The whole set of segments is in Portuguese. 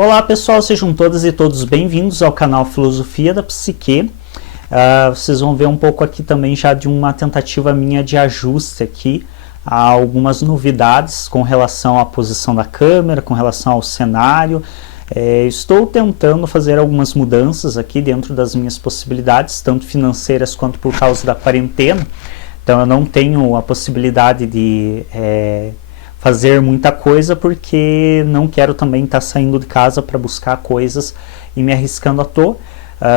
Olá pessoal, sejam todas e todos bem-vindos ao canal Filosofia da Psique. Vocês vão ver um pouco aqui também já de uma tentativa minha de ajuste aqui a algumas novidades com relação à posição da câmera, com relação ao cenário. Estou tentando fazer algumas mudanças aqui dentro das minhas possibilidades, tanto financeiras quanto por causa da quarentena. Então eu não tenho a possibilidade de fazer muita coisa porque não quero também estar saindo de casa para buscar coisas e me arriscando à toa.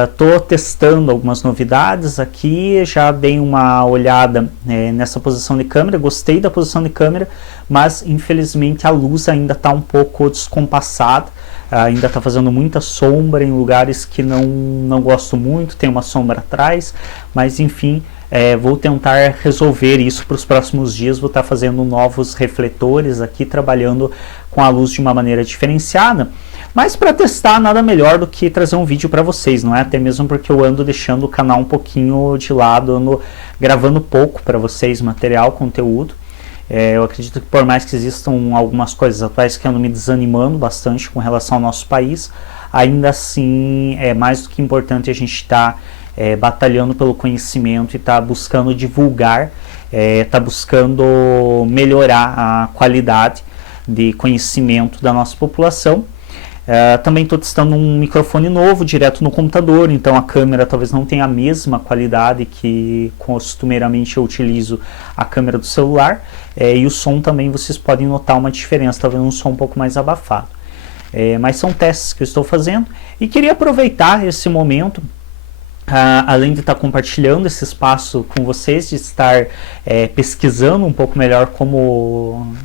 Estou testando algumas novidades aqui, já dei uma olhada nessa posição de câmera, gostei da posição de câmera, mas infelizmente a luz ainda está um pouco descompassada, ainda está fazendo muita sombra em lugares que não gosto muito, tem uma sombra atrás, mas enfim, vou tentar resolver isso para os próximos dias, vou estar fazendo novos refletores aqui, trabalhando com a luz de uma maneira diferenciada. Mas para testar, nada melhor do que trazer um vídeo para vocês, não é? Até mesmo porque eu ando deixando o canal um pouquinho de lado, ando gravando pouco para vocês, material, conteúdo. Eu acredito que por mais que existam algumas coisas atuais que andam me desanimando bastante com relação ao nosso país, ainda assim é mais do que importante a gente estar batalhando pelo conhecimento e estar buscando divulgar, estar buscando melhorar a qualidade de conhecimento da nossa população. Também estou testando um microfone novo direto no computador, então a câmera talvez não tenha a mesma qualidade que costumeiramente eu utilizo a câmera do celular, e o som também vocês podem notar uma diferença, talvez um som um pouco mais abafado. Mas são testes que eu estou fazendo e queria aproveitar esse momento, além de estar compartilhando esse espaço com vocês, de estar pesquisando um pouco melhor como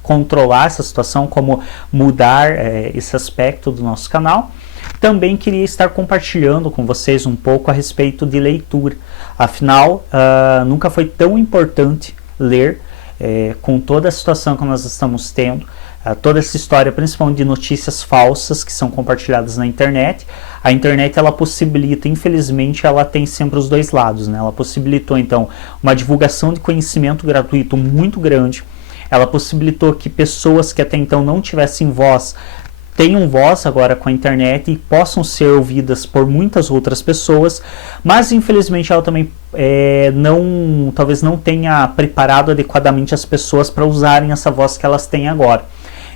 controlar essa situação, como mudar esse aspecto do nosso canal. Também queria estar compartilhando com vocês um pouco a respeito de leitura. Afinal, nunca foi tão importante ler, com toda a situação que nós estamos tendo, toda essa história, principalmente de notícias falsas que são compartilhadas na internet. A internet, ela possibilita, infelizmente, ela tem sempre os dois lados, né? Ela possibilitou, então, uma divulgação de conhecimento gratuito muito grande. Ela possibilitou que pessoas que até então não tivessem voz, tenham voz agora com a internet e possam ser ouvidas por muitas outras pessoas, mas infelizmente ela também talvez não tenha preparado adequadamente as pessoas para usarem essa voz que elas têm agora.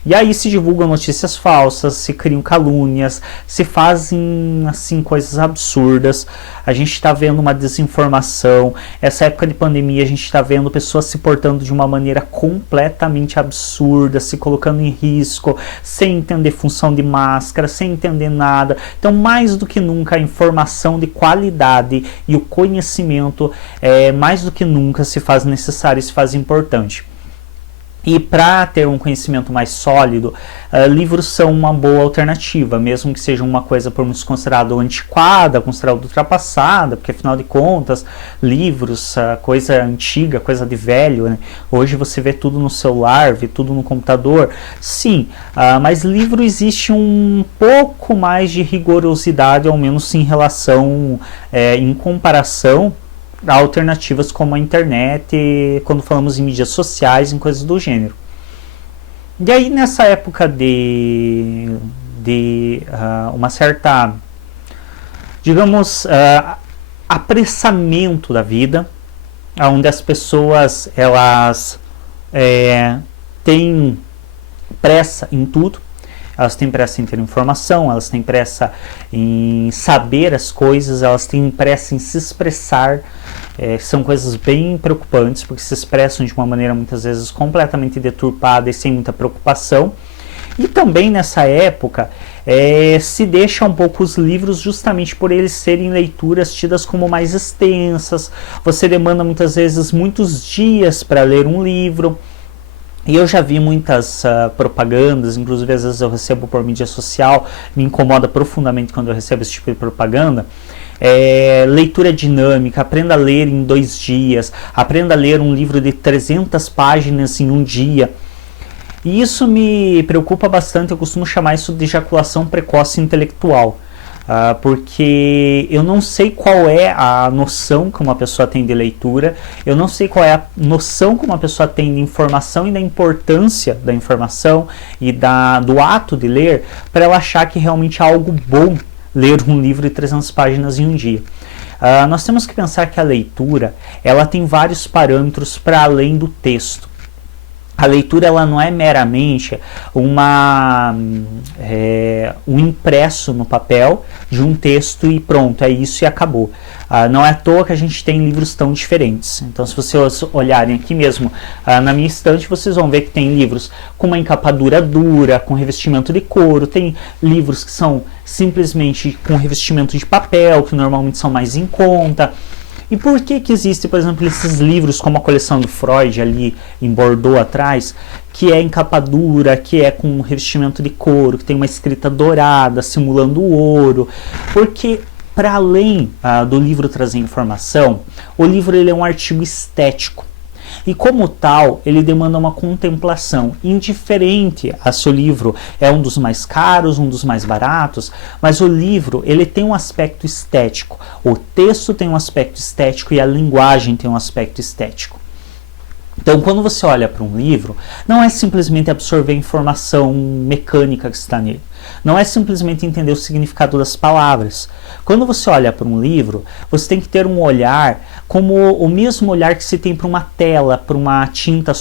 E aí se divulgam notícias falsas, se criam calúnias, se fazem assim coisas absurdas. A gente está vendo uma desinformação. Essa época de pandemia a gente está vendo pessoas se portando de uma maneira completamente absurda, se colocando em risco, sem entender função de máscara, sem entender nada. Então, mais do que nunca, a informação de qualidade e o conhecimento, mais do que nunca, se faz necessário e se faz importante. E para ter um conhecimento mais sólido, livros são uma boa alternativa, mesmo que seja uma coisa por muitos considerada antiquada, considerada ultrapassada, porque afinal de contas, livros, coisa antiga, coisa de velho, né? Hoje você vê tudo no celular, vê tudo no computador, sim, mas livro existe um pouco mais de rigorosidade, ao menos em relação, em comparação, alternativas como a internet, quando falamos em mídias sociais, em coisas do gênero. E aí nessa época de uma certa, digamos, apressamento da vida, onde as pessoas elas têm pressa em tudo, elas têm pressa em ter informação, elas têm pressa em saber as coisas, elas têm pressa em se expressar. São coisas bem preocupantes, porque se expressam de uma maneira muitas vezes completamente deturpada e sem muita preocupação. E também nessa época se deixa um pouco os livros justamente por eles serem leituras tidas como mais extensas. Você demanda muitas vezes muitos dias para ler um livro. E eu já vi muitas propagandas, inclusive às vezes eu recebo por mídia social, me incomoda profundamente quando eu recebo esse tipo de propaganda. Leitura dinâmica, aprenda a ler em 2 dias, aprenda a ler um livro de 300 páginas em um dia. E isso me preocupa bastante, eu costumo chamar isso de ejaculação precoce intelectual. porque eu não sei qual é a noção que uma pessoa tem de leitura, eu não sei qual é a noção que uma pessoa tem de informação e da importância da informação e do ato de ler, para ela achar que realmente é algo bom ler um livro de 300 páginas em um dia. Nós temos que pensar que a leitura, ela tem vários parâmetros para além do texto. A leitura, ela não é meramente um impresso no papel de um texto e pronto, é isso e acabou. Não é à toa que a gente tem livros tão diferentes. Então, se vocês olharem aqui mesmo na minha estante, vocês vão ver que tem livros com uma encapadura dura, com revestimento de couro, tem livros que são simplesmente com revestimento de papel, que normalmente são mais em conta. E por que existe, por exemplo, esses livros como a coleção do Freud ali em Bordeaux atrás, que é encapadura, que é com revestimento de couro, que tem uma escrita dourada, simulando o ouro? Porque, para além do livro trazer informação, o livro ele é um artigo estético. E como tal, ele demanda uma contemplação, indiferente a se o livro é um dos mais caros, um dos mais baratos, mas o livro ele tem um aspecto estético, o texto tem um aspecto estético e a linguagem tem um aspecto estético. Então, quando você olha para um livro, não é simplesmente absorver a informação mecânica que está nele. Não é simplesmente entender o significado das palavras. Quando você olha para um livro, você tem que ter um olhar como o mesmo olhar que se tem para uma tela, para uma tinta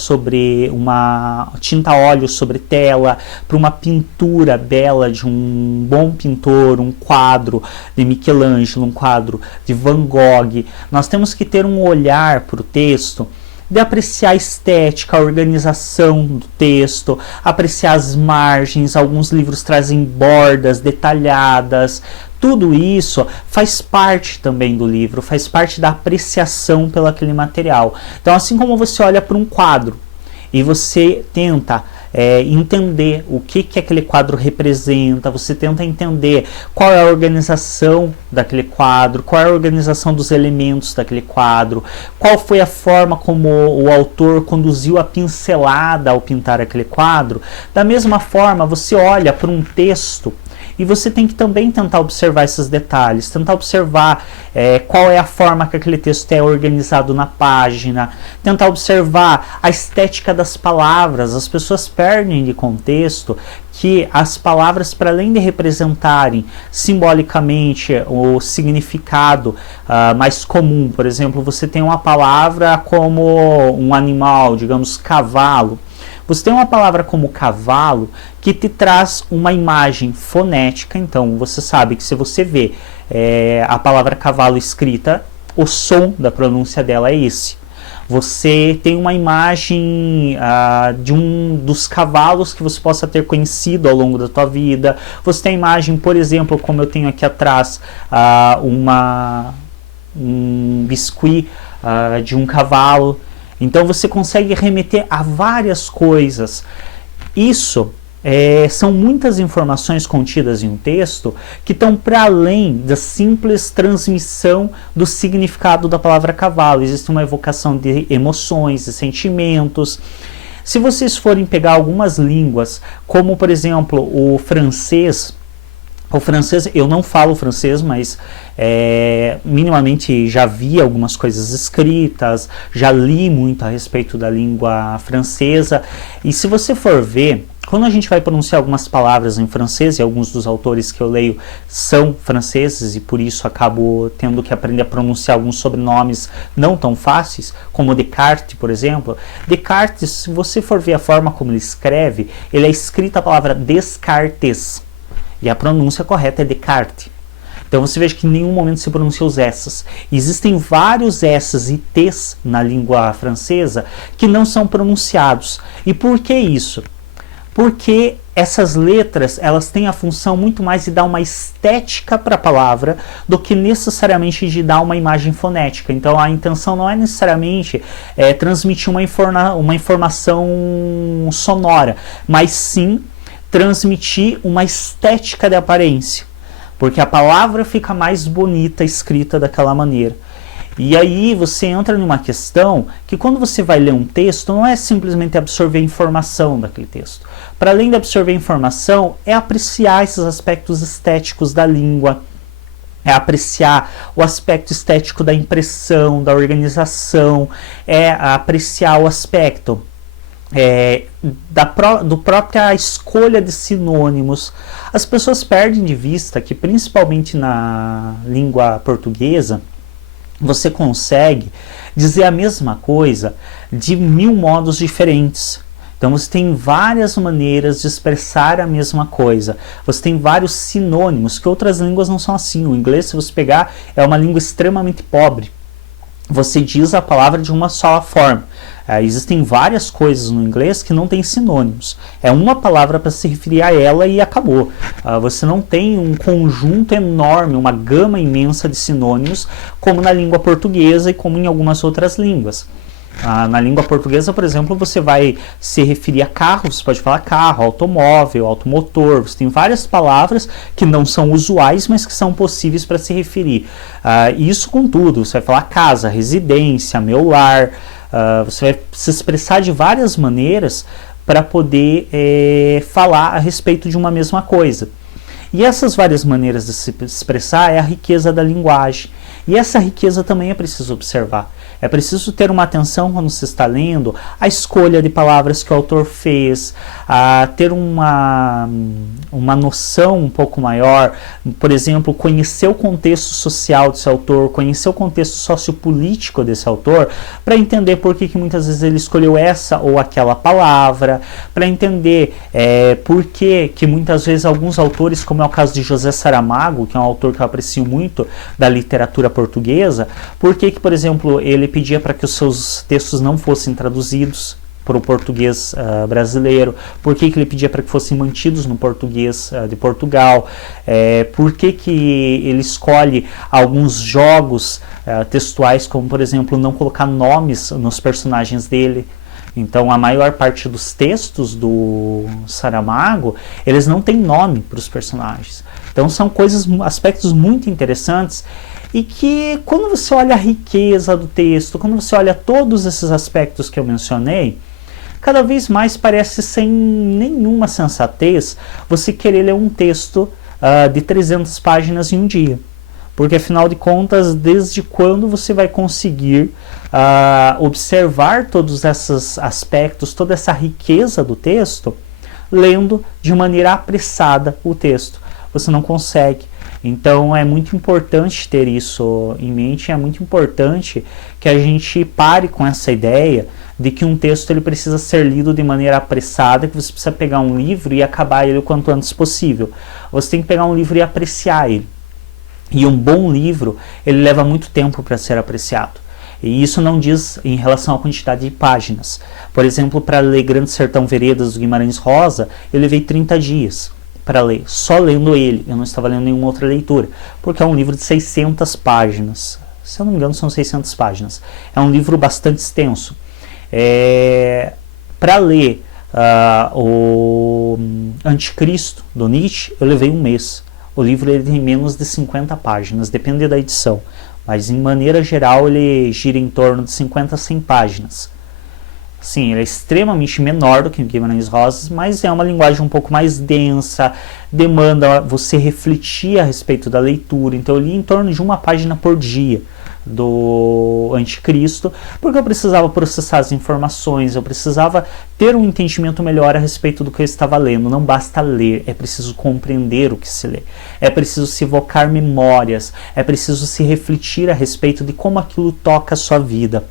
óleo sobre tela, para uma pintura bela de um bom pintor, um quadro de Michelangelo, um quadro de Van Gogh. Nós temos que ter um olhar para o texto de apreciar a estética, a organização do texto, apreciar as margens. Alguns livros trazem bordas detalhadas. Tudo isso faz parte também do livro, faz parte da apreciação pelo aquele material. Então, assim como você olha para um quadro e você tenta entender o que aquele quadro representa, você tenta entender qual é a organização daquele quadro, qual é a organização dos elementos daquele quadro, qual foi a forma como o autor conduziu a pincelada ao pintar aquele quadro. Da mesma forma, você olha para um texto e você tem que também tentar observar esses detalhes, tentar observar qual é a forma que aquele texto é organizado na página, tentar observar a estética das palavras. As pessoas perdem de contexto que as palavras, para além de representarem simbolicamente o significado mais comum, por exemplo, você tem uma palavra como um animal, digamos, cavalo. Você tem uma palavra como cavalo que te traz uma imagem fonética. Então, você sabe que se você vê a palavra cavalo escrita, o som da pronúncia dela é esse. Você tem uma imagem de um dos cavalos que você possa ter conhecido ao longo da tua vida. Você tem a imagem, por exemplo, como eu tenho aqui atrás, um biscuit de um cavalo. Então você consegue remeter a várias coisas. Isso são muitas informações contidas em um texto que estão para além da simples transmissão do significado da palavra cavalo. Existe uma evocação de emoções, de sentimentos. Se vocês forem pegar algumas línguas, como por exemplo o francês, eu não falo francês, mas minimamente já vi algumas coisas escritas, já li muito a respeito da língua francesa. E se você for ver, quando a gente vai pronunciar algumas palavras em francês, e alguns dos autores que eu leio são franceses, e por isso acabo tendo que aprender a pronunciar alguns sobrenomes não tão fáceis, como Descartes, por exemplo. Descartes, se você for ver a forma como ele escreve, ele é escrita a palavra Descartes. E a pronúncia correta é Descartes. Então você veja que em nenhum momento se pronuncia os S's. Existem vários S's e T's na língua francesa que não são pronunciados. E por que isso? Porque essas letras, elas têm a função muito mais de dar uma estética para a palavra do que necessariamente de dar uma imagem fonética. Então a intenção não é necessariamente transmitir uma informação sonora, mas sim transmitir uma estética de aparência, porque a palavra fica mais bonita escrita daquela maneira. E aí você entra numa questão que quando você vai ler um texto, não é simplesmente absorver a informação daquele texto. Para além de absorver a informação, é apreciar esses aspectos estéticos da língua. é apreciar o aspecto estético da impressão, da organização, é apreciar o aspecto do própria escolha de sinônimos. As pessoas perdem de vista que, principalmente na língua portuguesa, você consegue dizer a mesma coisa de 1000 modos diferentes. Então você tem várias maneiras de expressar a mesma coisa. Você tem vários sinônimos, que outras línguas não são assim. O inglês, se você pegar, é uma língua extremamente pobre. Você diz a palavra de uma só forma. Existem várias coisas no inglês que não tem sinônimos. É uma palavra para se referir a ela e acabou. Você não tem um conjunto enorme, uma gama imensa de sinônimos, como na língua portuguesa e como em algumas outras línguas. Na língua portuguesa, por exemplo, você vai se referir a carro, você pode falar carro, automóvel, automotor. Você tem várias palavras que não são usuais, mas que são possíveis para se referir. Isso com tudo, você vai falar casa, residência, meu lar. Você vai se expressar de várias maneiras para poder falar a respeito de uma mesma coisa. E essas várias maneiras de se expressar é a riqueza da linguagem. E essa riqueza também é preciso observar. É preciso ter uma atenção quando se está lendo a escolha de palavras que o autor fez, a ter uma noção um pouco maior, por exemplo, conhecer o contexto social desse autor, conhecer o contexto sociopolítico desse autor, para entender por que muitas vezes ele escolheu essa ou aquela palavra, para entender por que muitas vezes alguns autores, como é o caso de José Saramago, que é um autor que eu aprecio muito da literatura portuguesa, por que, por exemplo, ele pedia para que os seus textos não fossem traduzidos para o português brasileiro, por que ele pedia para que fossem mantidos no português de Portugal, por que ele escolhe alguns jogos textuais, como por exemplo não colocar nomes nos personagens dele. Então a maior parte dos textos do Saramago, eles não têm nome para os personagens. Então são aspectos muito interessantes e que quando você olha a riqueza do texto, quando você olha todos esses aspectos que eu mencionei, cada vez mais parece sem nenhuma sensatez você querer ler um texto de 300 páginas em um dia. Porque afinal de contas, desde quando você vai conseguir observar todos esses aspectos, toda essa riqueza do texto, lendo de maneira apressada o texto? Você não consegue. Então é muito importante ter isso em mente, é muito importante que a gente pare com essa ideia de que um texto ele precisa ser lido de maneira apressada, que você precisa pegar um livro e acabar ele o quanto antes possível. Você tem que pegar um livro e apreciar ele. E um bom livro, ele leva muito tempo para ser apreciado. E isso não diz em relação à quantidade de páginas. Por exemplo, para ler Grande Sertão Veredas do Guimarães Rosa, eu levei 30 dias para ler, só lendo ele. Eu não estava lendo nenhuma outra leitura, porque é um livro de 600 páginas. Se eu não me engano, são 600 páginas. É um livro bastante extenso. Para ler o Anticristo, do Nietzsche, eu levei um mês. O livro ele tem menos de 50 páginas, depende da edição. Mas, em maneira geral, ele gira em torno de 50 a 100 páginas. Sim, ele é extremamente menor do que o Guimarães Rosa, mas é uma linguagem um pouco mais densa, demanda você refletir a respeito da leitura. Então eu li em torno de uma página por dia do Anticristo, porque eu precisava processar as informações, eu precisava ter um entendimento melhor a respeito do que eu estava lendo. Não basta ler, é preciso compreender o que se lê, é preciso se evocar memórias, é preciso se refletir a respeito de como aquilo toca a sua vida.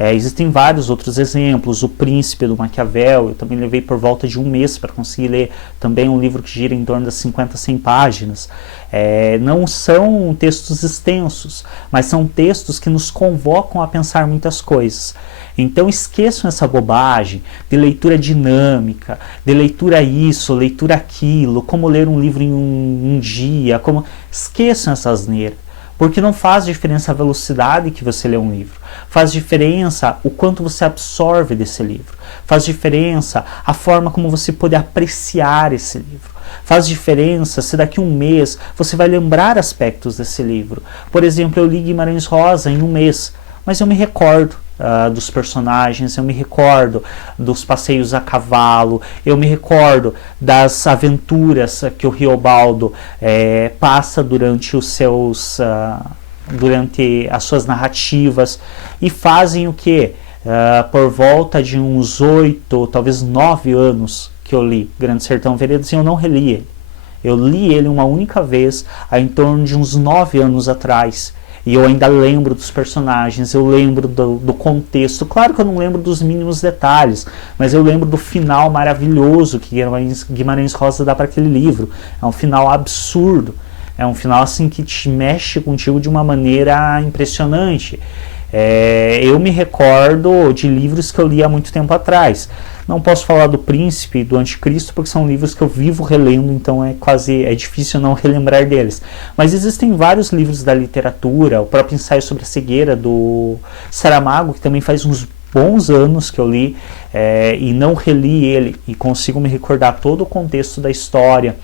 Existem vários outros exemplos. O Príncipe, do Maquiavel, eu também levei por volta de um mês para conseguir ler. Também um livro que gira em torno das 50 a 100 páginas. Não são textos extensos, mas são textos que nos convocam a pensar muitas coisas. Então esqueçam essa bobagem de leitura dinâmica, de leitura isso, leitura aquilo, como ler um livro em um dia. Esqueçam essa asneira. Porque não faz diferença a velocidade que você lê um livro. Faz diferença o quanto você absorve desse livro. Faz diferença a forma como você pode apreciar esse livro. Faz diferença se daqui a um mês você vai lembrar aspectos desse livro. Por exemplo, eu li Guimarães Rosa em um mês, mas eu me recordo dos personagens, eu me recordo dos passeios a cavalo, eu me recordo das aventuras que o Riobaldo passa durante os seus durante as suas narrativas, e fazem o que? Por volta de uns 8, talvez 9 anos que eu li Grande Sertão Veredas, e eu não reli ele. Eu li ele uma única vez, em torno de uns 9 anos atrás, e eu ainda lembro dos personagens, eu lembro do contexto. Claro que eu não lembro dos mínimos detalhes, mas eu lembro do final maravilhoso que Guimarães Rosa dá para aquele livro. É um final absurdo, é um final assim que te mexe contigo de uma maneira impressionante. Eu me recordo de livros que eu li há muito tempo atrás. Não posso falar do Príncipe e do Anticristo, porque são livros que eu vivo relendo, então é difícil não relembrar deles. Mas existem vários livros da literatura, o próprio Ensaio sobre a Cegueira, do Saramago, que também faz uns bons anos que eu li, e não reli ele, e consigo me recordar todo o contexto da história.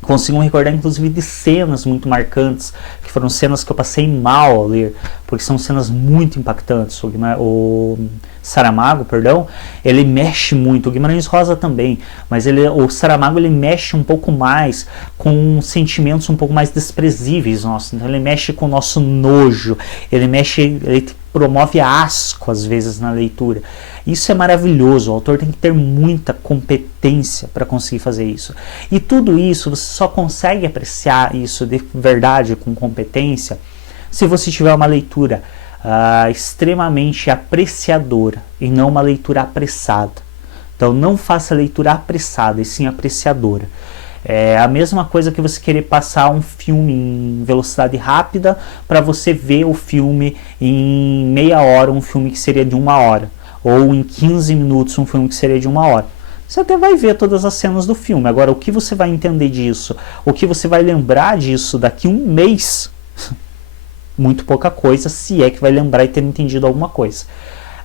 Consigo me recordar inclusive de cenas muito marcantes, que foram cenas que eu passei mal ao ler, porque são cenas muito impactantes. O Saramago, perdão, ele mexe muito, o Guimarães Rosa também, mas o Saramago ele mexe um pouco mais com sentimentos um pouco mais desprezíveis nossos. Então ele mexe com o nosso nojo, ele promove asco às vezes na leitura. Isso é maravilhoso, o autor tem que ter muita competência para conseguir fazer isso. E tudo isso, você só consegue apreciar isso de verdade, com competência, se você tiver uma leitura extremamente apreciadora e não uma leitura apressada. Então não faça leitura apressada, e sim apreciadora. É a mesma coisa que você querer passar um filme em velocidade rápida para você ver o filme em meia hora, um filme que seria de 1 hora. Ou em 15 minutos, um filme que seria de 1 hora. Você até vai ver todas as cenas do filme. Agora, o que você vai entender disso? O que você vai lembrar disso daqui a um mês? Muito pouca coisa, se é que vai lembrar e ter entendido alguma coisa.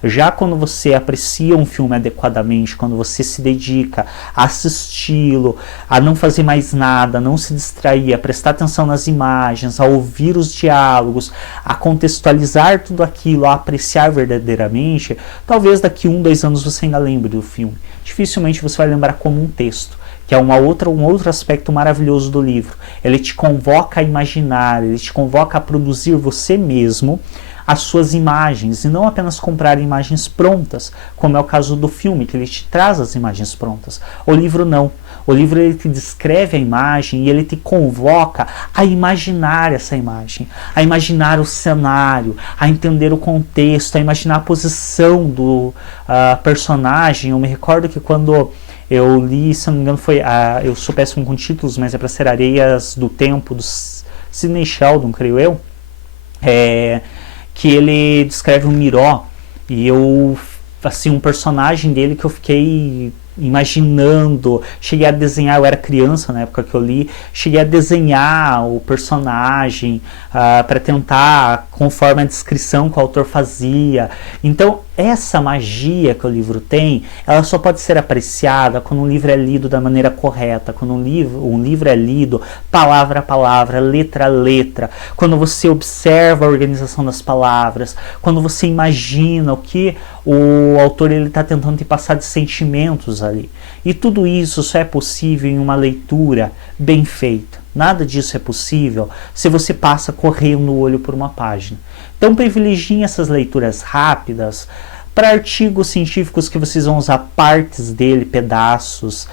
Já quando você aprecia um filme adequadamente, quando você se dedica a assisti-lo, a não fazer mais nada, a não se distrair, a prestar atenção nas imagens, a ouvir os diálogos, a contextualizar tudo aquilo, a apreciar verdadeiramente, talvez daqui 1, 2 anos você ainda lembre do filme. Dificilmente você vai lembrar como um texto, que é um outro aspecto maravilhoso do livro. Ele te convoca a imaginar, ele te convoca a produzir você mesmo as suas imagens, e não apenas comprar imagens prontas, como é o caso do filme, que ele te traz as imagens prontas. O livro não. O livro ele te descreve a imagem e ele te convoca a imaginar essa imagem, a imaginar o cenário, a entender o contexto, a imaginar a posição do personagem. Eu me recordo que quando eu li, se não me engano, eu sou péssimo com títulos, mas é para ser Areias do Tempo, do Sidney Sheldon, creio eu, que ele descreve um Miró, e um personagem dele que eu fiquei imaginando, cheguei a desenhar, eu era criança na época que eu li, cheguei a desenhar o personagem para tentar, conforme a descrição que o autor fazia. Então essa magia que o livro tem, ela só pode ser apreciada quando um livro é lido da maneira correta, quando um livro é lido palavra a palavra, letra a letra, quando você observa a organização das palavras, quando você imagina o que o autor está tentando te passar de sentimentos ali. E tudo isso só é possível em uma leitura bem feita. Nada disso é possível se você passa correndo o olho por uma página. Então privilegie essas leituras rápidas para artigos científicos que vocês vão usar partes dele, pedaços.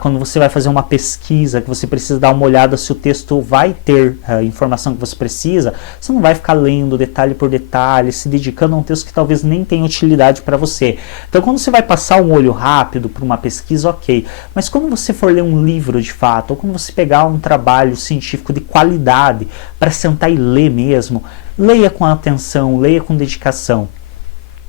Quando você vai fazer uma pesquisa, que você precisa dar uma olhada se o texto vai ter a informação que você precisa, você não vai ficar lendo detalhe por detalhe, se dedicando a um texto que talvez nem tenha utilidade para você. Então quando você vai passar um olho rápido por uma pesquisa, ok. Mas quando você for ler um livro de fato, ou quando você pegar um trabalho científico de qualidade para sentar e ler mesmo, leia com atenção, leia com dedicação.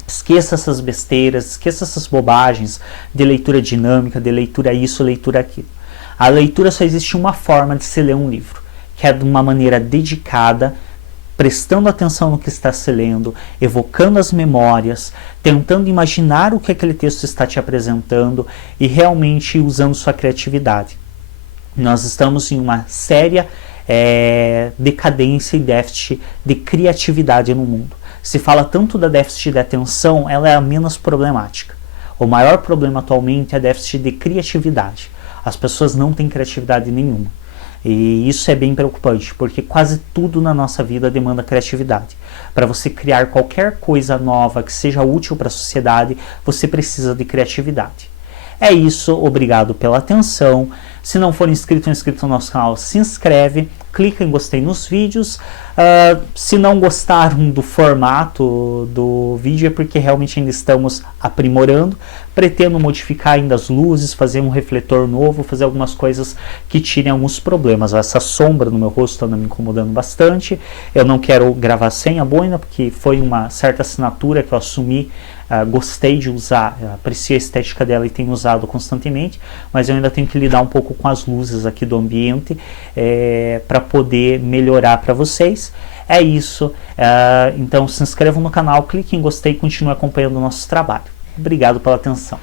Esqueça essas besteiras, esqueça essas bobagens de leitura dinâmica, de leitura isso, leitura aquilo. A leitura só existe uma forma de se ler um livro, que é de uma maneira dedicada, prestando atenção no que está se lendo, evocando as memórias, tentando imaginar o que aquele texto está te apresentando e realmente usando sua criatividade. Nós estamos em uma séria decadência e déficit de criatividade no mundo. se fala tanto da déficit de atenção, ela é a menos problemática. O maior problema atualmente é déficit de criatividade. As pessoas não têm criatividade nenhuma. E isso é bem preocupante, porque quase tudo na nossa vida demanda criatividade. Para você criar qualquer coisa nova que seja útil para a sociedade, você precisa de criatividade. É isso, obrigado pela atenção. Se não for inscrito ou inscrito no nosso canal, se inscreve, clica em gostei nos vídeos. Se não gostaram do formato do vídeo, é porque realmente ainda estamos aprimorando. Pretendo modificar ainda as luzes, fazer um refletor novo, fazer algumas coisas que tirem alguns problemas. Essa sombra no meu rosto anda me incomodando bastante. Eu não quero gravar sem a boina, porque foi uma certa assinatura que eu assumi. Gostei de usar, apreciei a estética dela e tenho usado constantemente, mas eu ainda tenho que lidar um pouco com as luzes aqui do ambiente para poder melhorar para vocês. É isso, então se inscrevam no canal, clique em gostei e continue acompanhando o nosso trabalho. Obrigado pela atenção.